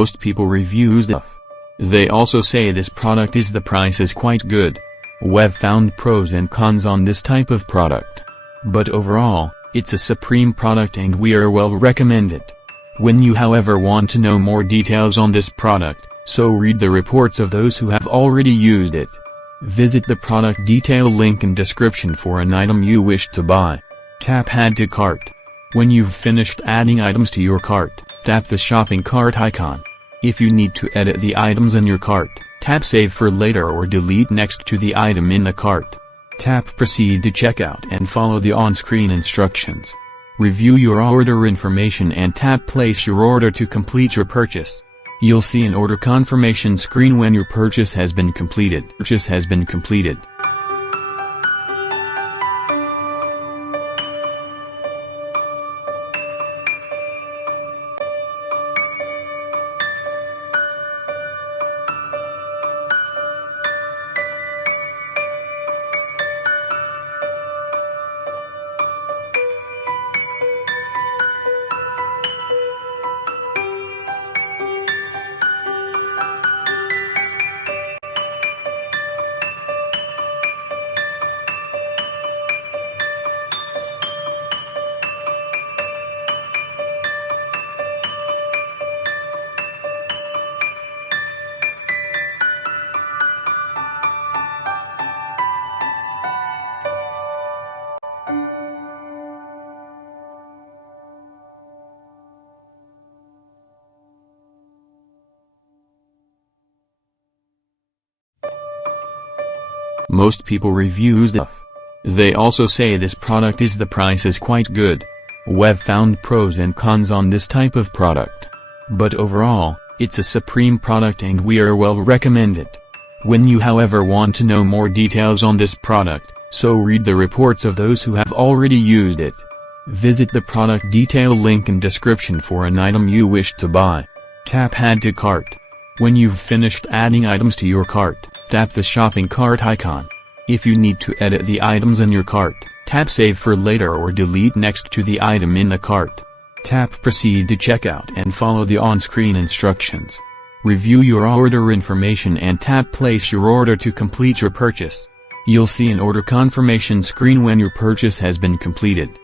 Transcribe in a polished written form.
Most people review stuff. They also say this product is the price is quite good. We've found pros and cons on this type of product. But overall, it's a supreme product and we are well recommend it. When you however want to know more details on this product, so read the reports of those who have already used it. Visit the product detail link in description for an item you wish to buy. Tap Add to Cart. When you've finished adding items to your cart, tap the shopping cart icon. If you need to edit the items in your cart, tap Save for later or delete next to the item in the cart. Tap Proceed to checkout and follow the on-screen instructions. Review your order information and tap Place your order to complete your purchase. You'll see an order confirmation screen when your purchase has been completed. Most people review stuff. They also say this product is the price is quite good. We've found pros and cons on this type of product. But overall, it's a supreme product and we are well recommend it. When you however want to know more details on this product, so read the reports of those who have already used it. Visit the product detail link in description for an item you wish to buy. Tap Add to Cart. When you've finished adding items to your cart, tap the shopping cart icon. If you need to edit the items in your cart, tap Save for later or delete next to the item in the cart. Tap Proceed to checkout and follow the on-screen instructions. Review your order information and tap Place your order to complete your purchase. You'll see an order confirmation screen when your purchase has been completed.